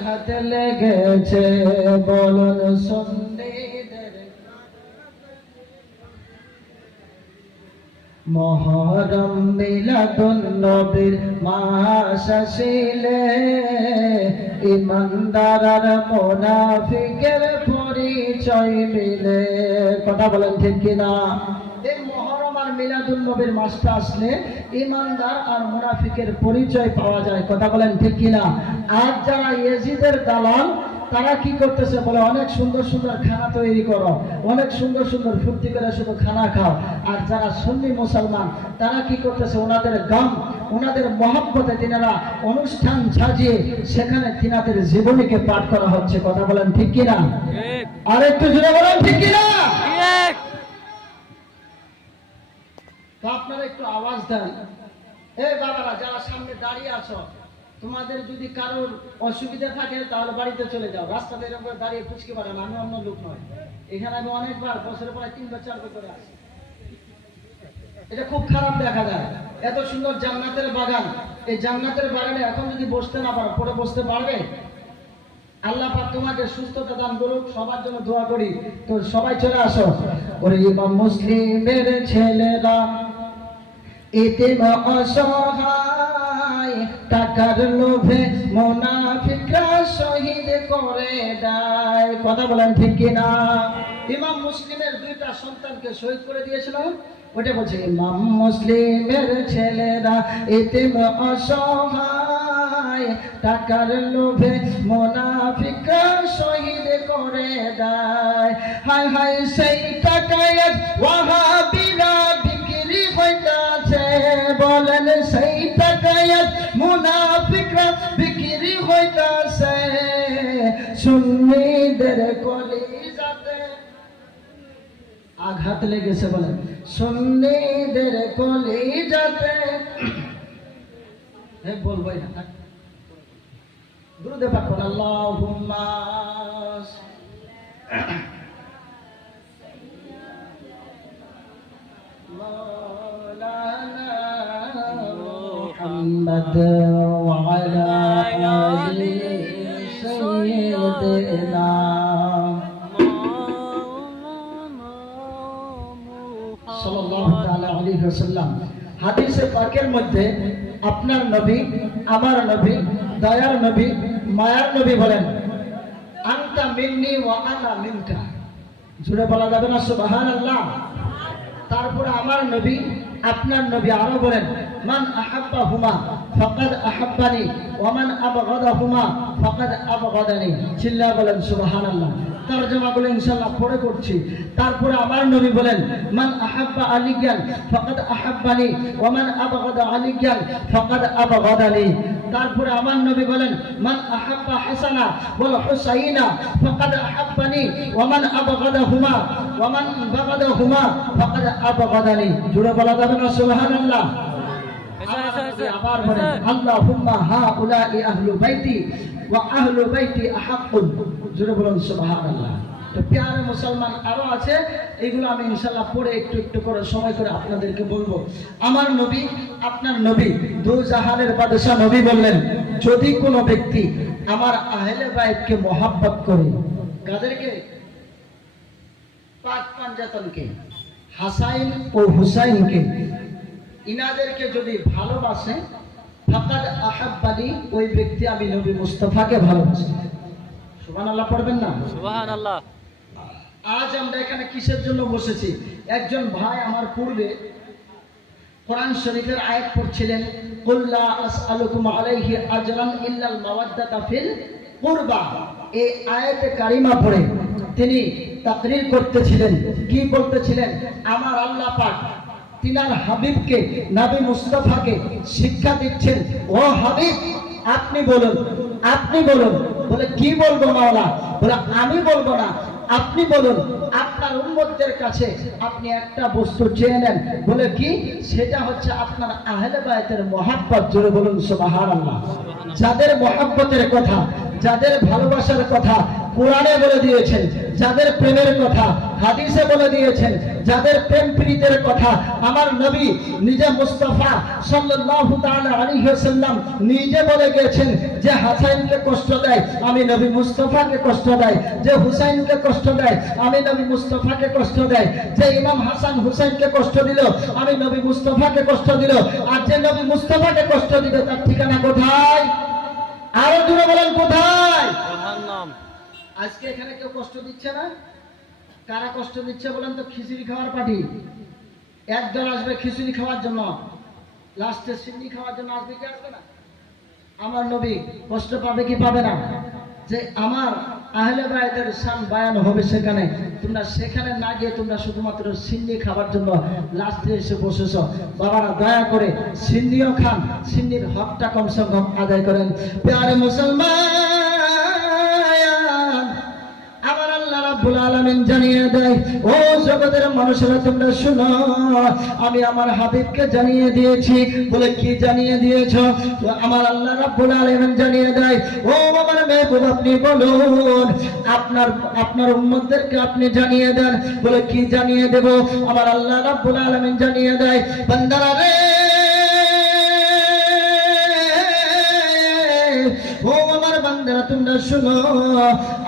আঘাত লেগেছে বলুন সুন্নিদের মুহররম মিলাদুন নবীর মাস আসিলে ইমানদার আর মুনাফিকের পরিচয় মিলে। কথা বলেন ঠিক কিনা? এই মুহররম আর মিলাদুন নবীর মাসটা আসলে ইমানদার আর মুনাফিকের পরিচয় পাওয়া যায়। কথা বলেন ঠিক কিনা? আর যারা ইয়াজিদের দালাল তারা কি করতেছে বলে অনেক সুন্দর সুন্দর খানা তৈরি করো, অনেক সুন্দর সুন্দর ফুর্তি করে শুধু খানা খাও। আর যারা সুন্নি মুসলমান তারা কি করতেছে, ওনাদের গাম ওনাদের মহব্বতে তিনারা অনুষ্ঠান সাজিয়ে সেখানে তিনাদের জীবনীকে পাঠ করা হচ্ছে। কথা বলেন ঠিক কিনা? আর একটু জোরে বলেন ঠিক কিনা? তো আপনারা একটু আওয়াজ দেন। এই বাবারা যারা সামনে দাঁড়িয়ে আছো, তোমাদের যদি কারোর অসুবিধা থাকে তাহলে বাড়িতে চলে যাও। রাস্তাতে এরকম দাঁড়িয়ে পুচকে পারেন, আমি অন্য লোক নয়। এখানে আমি অনেকবার বছরে প্রায় 3-4 করে আসি। এটা খুব খারাপ দেখা যায়। এত সুন্দর জান্নাতের বাগান, এই জান্নাতের বাগানে এখন যদি বসতে না পারো পরে বসতে পারবে? আল্লাহ পাক তোমাদের সুস্থতা দান করুক, সবার জন্য দোয়া করি। তো সবাই চলে আসো। ওরে ইমাম মুসলিমের ছেলেরা এতিম অসহায়, টাকার লোভে মুনাফিকরা শহীদ করে দেয়। কথা বলেন ঠিক কিনা? ইমাম মুসলিমের 2টা সন্তানকে শহীদ করে দিয়েছিল। ওটা বলছে ইমাম মুসলিমের ছেলেরা এতিম অসহায়, টাকার লোভে মুনাফিকরা শহীদ করে দেয়। হায় হায় সেই টাকায় ওয়াহাবিরা বিক্রি হইতাছে, বলেন সেই টাকায় মুনাফিকরা বিক্রি হইতাছে। সুন্নিদের কলিজাতে আঘাত লেগেছে, বলেন সুন্নিদের কলিজাতে। বলবোই না, দুরূদে পাক পড়ুন। আল্লাহুম্মা মাওলানা মুহাম্মদ ওয়া আলা আলি সাইয়্যিদিনা সাল্লাল্লাহু তাআলা আলাইহি ওয়াসাল্লাম। হাদিসে পাকের মধ্যে আপনার নবী, আমার নবী, দয়ার নবী, মায়ার নবী বলেন আনতা মিন্নি ওয়া আনা মিনকা। জোরে বলা যাবে না সুবহানাল্লাহ? তারপরে আমার নবী, আপনার নবী আরো বলেন মান আহাব্বাহুমা ফাকাদ আহাব্বানি ওয়া মান আবগাদাহুমা ফাকাদ আবগাদানি। চিল্লা বলেন সুবহানাল্লাহ। তরজমাগুলো ইনশাআল্লাহ পড়ে করছি। তারপরে আমার নবী বলেন মান আহাব্বা আলিয়ান ফাকাদ আহাব্বানি ওয়া মান আবগাদা আলিয়ান ফাকাদ আবগাদানি। তারপরে আমার নবী বলেন মান আহাব্বা হাসানা ওয়াল হুসাইনা ফাকাদ আহাব্বানি ওয়া মান আবগাদাহুমা ওয়া মান বাগাদাহুমা ফাকাদ আবগাদানি। জোরে বলা যাবে না সুবহানাল্লাহ? আবার বলেন আল্লাহুম্মা হাউলাই আহলু বাইতি ওয়া আহলু বাইতি আহাক্কুন। জোরে বলুন সুবহানাল্লাহ। তো প্রিয় মুসলমান আরো আছে, এগুলো আমি ইনশাআল্লাহ পড়ে একটু একটু করে সময় করে আপনাদেরকে বলবো। আমার নবী, আপনার নবী, দু জাহানের বাদশা নবী বললেন যদি কোনো ব্যক্তি আমার আহলে বাইতকে মহব্বত করে, কাদেরকে? পাক পাঞ্জাতনকে, হাসাইন ও হুসাইনকে, ইনাদেরকে যদি ভালোবাসে ফাকাদ আহাব্বানি, ওই ব্যক্তি আমি নবী মুস্তাফাকে ভালোবাসি। সুবহানাল্লাহ পড়বেন না? সুবহানাল্লাহ। আজ আমরা এখানে কিসের জন্য বসেছি? একজন ভাই আমার পূর্বে কোরআন শরীফের আয়াত পড়ছিলেন কুল লা আসআলুকুম আলাইহি আজরান ইল্লাল মাওয়াদ্দাতা ফিল কুরবা। এই আয়াতে কারিমা পড়ে তিনি তাকরীর করতেছিলেন। কি বলতেছিলেন? আমার আল্লাহ পাক তিনার হাবিবকে, নবী মুস্তাফাকে শিক্ষা দিচ্ছেন, ও হাবিব আপনি বলুন, আপনি বলুন। বলে কি বলবো মাওলা? বলে আমি বলবো না, আপনি বলুন। আপনার উম্মতদের কাছে আপনি একটা বস্তু চেয়ে নেন। বলে কি? সেটা হচ্ছে আপনার আহলে বায়তের মহব্বত। জোরে বলুন সুবহানাল্লাহ। যাদের মহব্বতের কথা, যাদের ভালোবাসার কথা কোরআনে বলে দিয়েছেন, যাদের প্রেমের কথা হাদিসে বলে দিয়েছেন, যাদের প্রেম প্রীতির কথা আমার নবী নিজে মুস্তাফা সাল্লাল্লাহু তাআলা আলাইহি ওয়াসাল্লাম নিজে বলে গিয়েছেন, যে হাসাইনকে কষ্ট দেয় আমি নবী মুস্তাফাকে কষ্ট দেয়, যে হুসাইনকে কষ্ট দেয় আমি নবী মুস্তাফাকে কষ্ট দেয়, যে ইমাম হাসান হুসাইনকে কষ্ট দিল আমি নবী মুস্তাফাকে কষ্ট দিল, আর যে নবী মুস্তাফাকে কষ্ট দিবে তার ঠিকানা কোথায়? আরো জোরে বলেন কোথায়? জাহান্নাম। আজকে এখানে কেউ কষ্ট দিচ্ছে না? কারা কষ্ট দিচ্ছে বলেন তো? খিচুড়ি খাওয়ার পার্টি একদল আসবে খিচুড়ি খাওয়ার জন্য, লাস্টে সিন্নি খাওয়ার জন্য আসবে কি আসবে না? আমার নবী কষ্ট পাবে কি পাবে না? যে আমার আহলে বায়তের শান বায়ান হবে সেখানে, তোমরা সেখানে না গিয়ে তোমরা শুধুমাত্র সিন্নি খাবার জন্য লাস্টে এসে বসেছ। বাবারা দয়া করে সিন্নিও খান, সিন্নির হকটা কমসে কম আদায় করেন। প্যারে মুসলমান, আমার আল্লাহ রাব্বুল আলামিন জানিয়ে দেয়, ও জগতের মানুষেরা তোমরা শুনো, আমি আমার হাবিবকে জানিয়ে দিয়েছি। বলে কি জানিয়ে দিয়েছ? আমার আল্লাহ রাব্বুল আলামিন জানিয়ে দেয়, ও আমার মেহবুব আপনি বলুন, আপনার উম্মতদেরকে আপনি জানিয়ে দেন। বলে কি জানিয়ে দেব? আমার আল্লাহ রাব্বুল আলামিন জানিয়ে দেয়, বান্দারা রে, ও আমার বান্দারা তোমরা শুনো,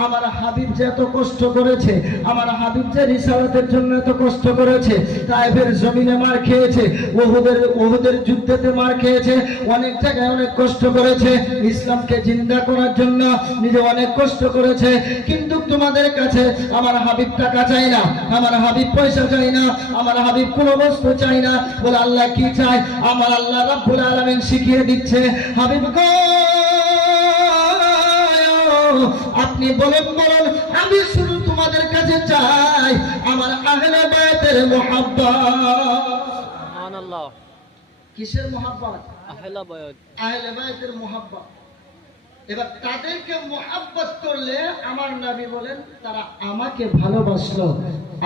আমার হাবিব যে এত কষ্ট করেছে, আমার হাবিব যে রিসালাতের জন্য এত কষ্ট করেছে, তায়েফের জমিনে মার খেয়েছে, ওহুদের যুদ্ধেতে মার খেয়েছে, অনেক জায়গায় অনেক কষ্ট করেছে, ইসলামকে জিন্দা করার জন্য নিজে অনেক কষ্ট করেছে। কিন্তু তোমাদের কাছে আমার হাবিব টাকা চাই না, আমার হাবিব পয়সা চাই না, আমার হাবিব কোনো বস্তু চাই না। বলে আল্লাহ কি চায়? আমার আল্লাহ রাব্বুল আলামিন শিখিয়ে দিচ্ছে, হাবিব গো আপনি বলেন বলেন, আমি শুধু তোমাদের কাছে চাই আমার আহলে বায়তের মুহাব্বত। সুবহানাল্লাহ। কিসের মুহাব্বত? আহলে বায়ত। আহলে বায়তের মুহাব্বত। এবার তাদেরকে মুহাব্বত করলে আমার নবী বলেন তারা আমাকে ভালোবাসলো,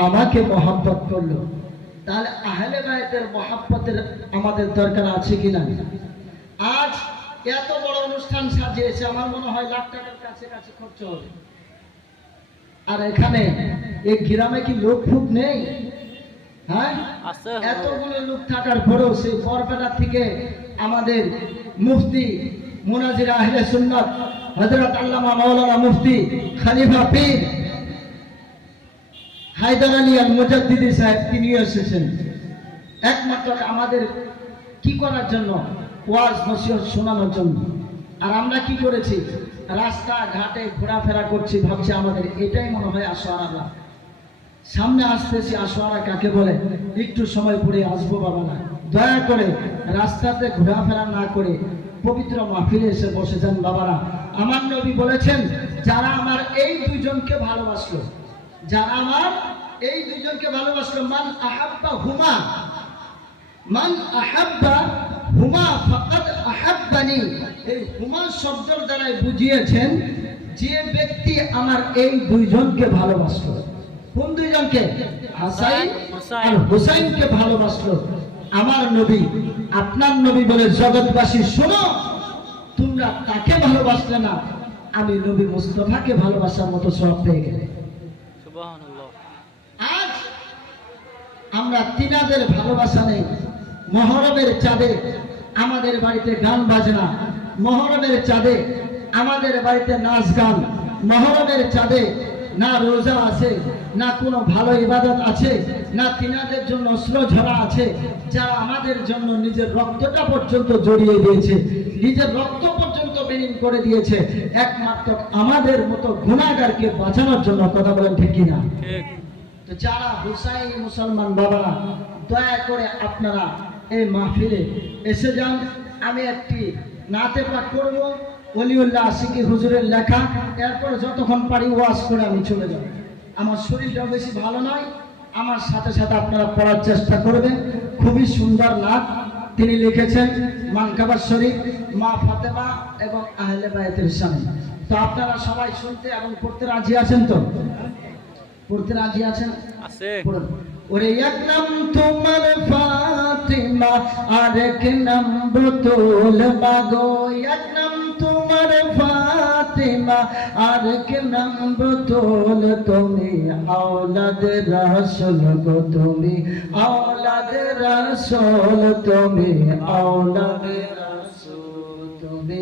আমাকে মুহাব্বত করলো। তাহলে আহলে বায়তের মুহাব্বতের আমাদের দরকার আছে কিনা? আজ এত বড় অনুষ্ঠান সাজিয়েছে, আমার মনে হয় লাখ টাকার কাছে কাছে খরচ হবে। আর এখানে এই গ্রামে কি লোক ফুক নেই? হ্যাঁ, এতগুলো লোক থাকার পরেও সেই বরপেটা থেকে আমাদের মুফতি মুনাজির আহলে সুন্নাত হযরত আল্লামা মাওলানা মুফতি খলিফা পীর হায়দার আলী আল মুজাদ্দিদি সাহেব তিনি এসেছেন একমাত্র আমাদের কি করার জন্য? ওয়াজ নসিহত শোনানোর জন্য। আর আমরা কি করেছি? রাস্তা ঘাটে ঘোরাফেরা করছি, ভাবছি আমাদের এটাই মনে হয় আশোয়ারা। সামনে আসতেছি, আশোয়ারা কাকে বলে একটু সময় পরে আসবো। বাবা না, দয়া করে রাস্তাতে ঘোরাফেরা না করে পবিত্র মাহফিলে এসে বসে যান। বাবারা, আমার নবী বলেছেন, যারা আমার এই দুইজনকে ভালোবাসলো, যারা আমার এই দুইজনকে ভালোবাসলো, মান আহাব্বা হুমা, মান আহাব্বা হুমা ফাকাদ আহাব্বানি। এই হুমা শব্দের দ্বারা বুঝিয়েছেন যে ব্যক্তি আমার এই দুইজনকে ভালোবাসলো। কোন দুইজনকে? হাসান আর হুসাইনকে ভালোবাসলো আমার নবী। আপনার নবী বলে, জগৎবাসী শোনো, তোমরা তাকে ভালোবাসলে না, আমি নবী মুস্তাফাকে ভালোবাসার মতো সওয়াব পেয়ে গেলে। সুবহানাল্লাহ। আজ আমরা তিনাদের ভালোবাসা নেই। মহরমের চাঁদে আমাদের বাড়িতে গান বাজনা, মহরমের চাঁদে আমাদের বাড়িতে নাচ গান, মহরমের চাঁদে না রোজা আছে, না কোনো ভালো ইবাদত আছে, না তিনাদের জন্য অশ্র ঝরা আছে, যারা আমাদের জন্য নিজের রক্তটা পর্যন্ত জড়িয়ে দিয়েছে, নিজের রক্ত পর্যন্ত বিলীন করে দিয়েছে, একমাত্র আমাদের মতো গুনাহগারকে বাঁচানোর জন্য। কথা বলেন ঠিক কিনা? তো যারা হুসাইন মুসলমান বাবারা, দয়া করে আপনারা এই মাহফিলে এসে যান। আমি একটি নাতে পাঠ করবো, ওলিউল্লাহ আশিকি হুজুরের লেখা, এরপর যতক্ষণ পারি ওয়াজ করে আমি চলে যাব। আমার শরীরটা বেশি ভালো নয়, আমার সাথে সাথে আপনারা পড়ার চেষ্টা করবেন। খুবই সুন্দর নাত তিনি লিখেছেন, মানকাবার শরীফ, মা ফাতেমা এবং আহলে বায়তের শানে। তো আপনারা সবাই শুনতে এবং পড়তে রাজি আছেন তো? পড়তে রাজি আছেন? আছে। ওরে এক নাম তোমার ফাতিমা, আর এক নাম বতুল মাগো, এক নাম তোমার ফাতিমা, ফাতিমা আরেক নাম বতুল তুমি আওলাদ রাসূল গো তুমি আওলাদ রাসূল তুমি আওলাদ রাসূল তুমি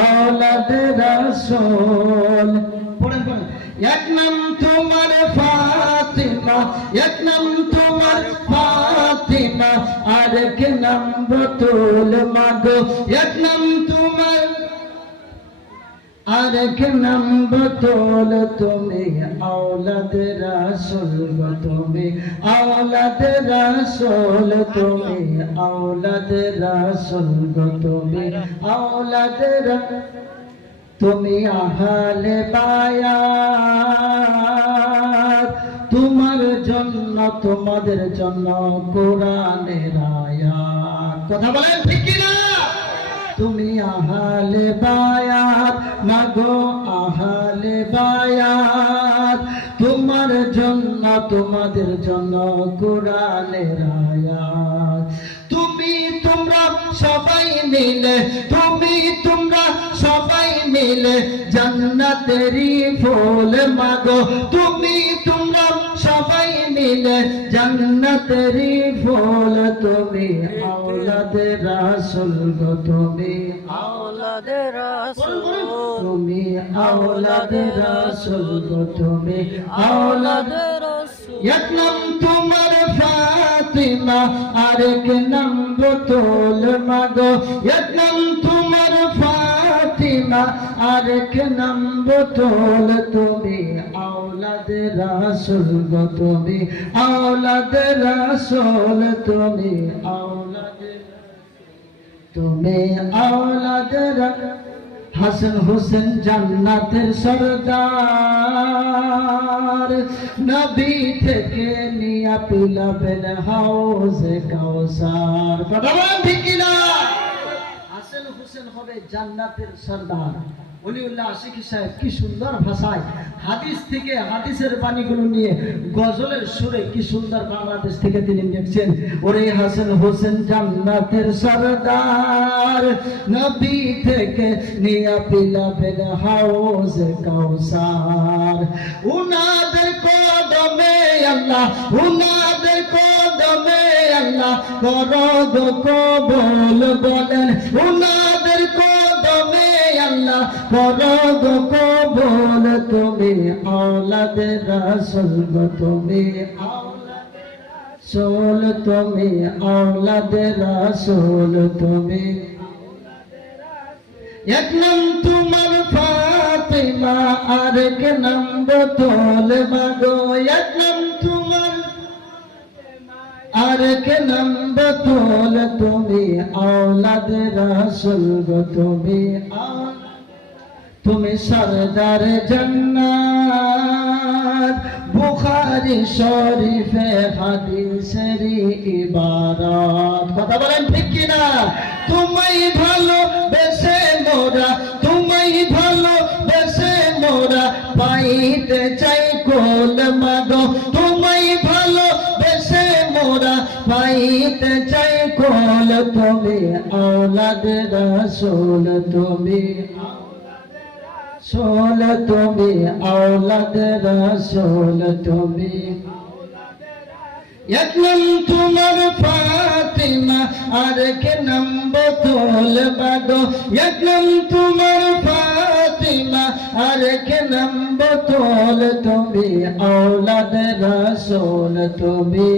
আওলাদ রাসূল পড়েন পড়েন এক নাম তোমার ফাতিমা এক নাম তোমার ফাতিমা আরেক নাম বতুল মাগো এক নাম তোমার আরেক নাম বতুল তুমি আওলাদ রাসূল গো তুমি আওলাদ রাসূল তুমি আওলাদ রাসূল গো তুমি আওলাদ তুমি আহলে বায়াত তোমার জন্য তোমাদের জন্য কোরআনের আয়াত কথা বলেন ঠিক কি না তুমি আহলে বায়াত মাগো আহলে বায়াত তোমার জন্য তোমাদের জন্য কোরআনের আয়াত তুমি তোমরা সবাই মিলে তুমি তোমরা সবাই মিলে জান্নাতেরই ফুল মাগো তুমি তোমরা সবাই মিলে জান্নাতেরই ফুল তুমি আওলাদ রাসূল গো তুমি আওলাদ রাসূল তুমি আওলাদ রাসূল গো তুমি আওলাদ রাসূল এক নাম তোমার ফাতিমা আরেক নাম বতুল মাগো এক নাম তোমার ফাতিমা আরেক নাম বতুল তুমি আওলাদ রাসূল গো তুমি আওলাদ রাসূল তুমি আওলাদ তুমি আওলাদ হাসান হোসেন জান্নাতের সরদার নবী থেকে নিয়া পিলাবেন হাউজে কাউসার কথা বলেন ঠিক কি না হাসান হোসেন হবে জান্নাতের সরদার ওলিউল্লাহ আশিকি সাহেব কি সুন্দর ভাষায় হাদিস থেকে হাদিসের বাণীগুলো নিয়ে গজলের সুরে কি সুন্দর বাংলাদেশ থেকে তিনি লিখছেন ওরে হাসান হোসেন জান্নাতের সরদার নবী থেকে নিয়া পিলাবেন হাউজে কাউসার উনাদের কদমে আল্লাহ উনাদের কদমে আল্লাহ করো গো কবুল বলেন উনাদের কদমে আল্লাহ করো গো কবুল তুমি আওলাদ রাসূল গো তুমি আওলাদ রাসূল তুমি আওলাদ রাসূল তুমি এক নাম তোমার ফাতিমা আরেক নাম বতুল মাগো এক নাম তোমার আরেক নাম বতুল তুমি আওলাদ রাসূল গো তুমি তুমি সরদার জান্নাত বুখারী শরীফে হাদিসের ইবারত কথা বলেন ঠিক কি না তুমি ভালো বেশে মোরা তুমি ভালো বেশে মোরা পাইতে চাই কোল মাগো তুমি ভালো বেশে মোরা পাইতে চাই কোল তুমি আওলাদ রাসূল তুমি রাসূল তুমি আওলাদ রাসূল তুমি এক নাম তোমার ফাতিমা আরেক নাম বতুল মাগো এক নাম তোমার ফাতিমা আরেক নাম বতুল তুমি আওলাদ রাসূল তুমি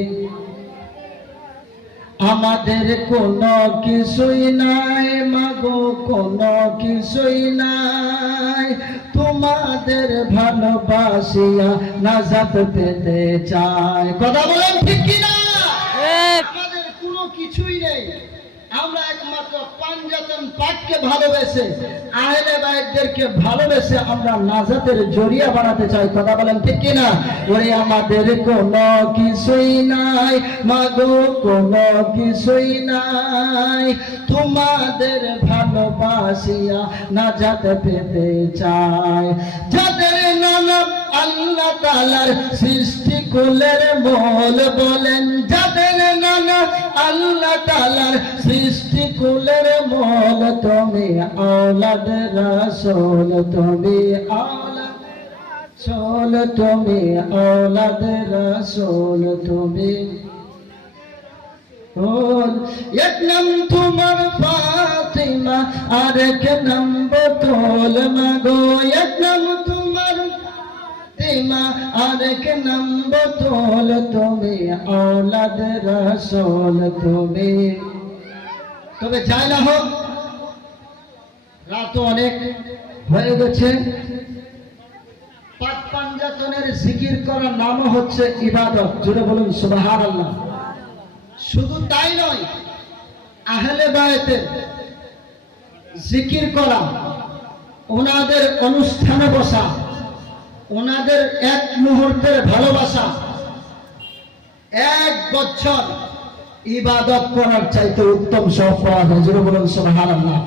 আমাদের কোনো কিছুই নাই মাগো কোনো কিছুই নাই তোমাদের ভালোবাসিয়া নাজাত পেতে চাই কথা বলেন ঠিক কি না আমাদের কোনো কিছুই নেই আমরা একমাত্র পাঞ্জাতন পাককে ভালোবেসে আহলে বাইতদেরকে ভালোবেসে আমরা নাজাতের জরিয়া বানাতে চাই কথা বলেন ঠিক কি না ওরে আমাদের কোনো কিছুই নাই মাগো কোনো কিছুই নাই তোমাদের ভালোবাসিয়া নাজাত পেতে চাই যাদের নাম আল্লাহ তাআলার সৃষ্টি কুলের মোল বলেন যাদের নাম আল্লাহ তাআলার সৃষ্টি কুলের মূল তুমি আওলাদ রাসূল তুমি আওলাদ রাসূল তুমি আওলাদ রাসূল তুমি এক নাম তোমার ফাতিমা আর এক নাম বতুল মাগো এক নাম তোমার ফাতিমা আর এক নাম বতুল তুমি আওলাদ রাসূল তুমি। তবে যাই না হোক, রাত অনেক হয়ে গেছে। পাক পাঞ্জাতনের জিকির করার নাম হচ্ছে ইবাদত। জোরে বলুন সুবহানাল্লাহ। শুধু তাই নয়, আহলে বায়তের জিকির করা, ওনাদের অনুষ্ঠানে বসা, ওনাদের এক মুহূর্তের ভালোবাসা 1 বছর ইবাদত করার চাইতে উত্তম সব পাওয়া যায়। জোরে বলুন সুবহানাল্লাহ।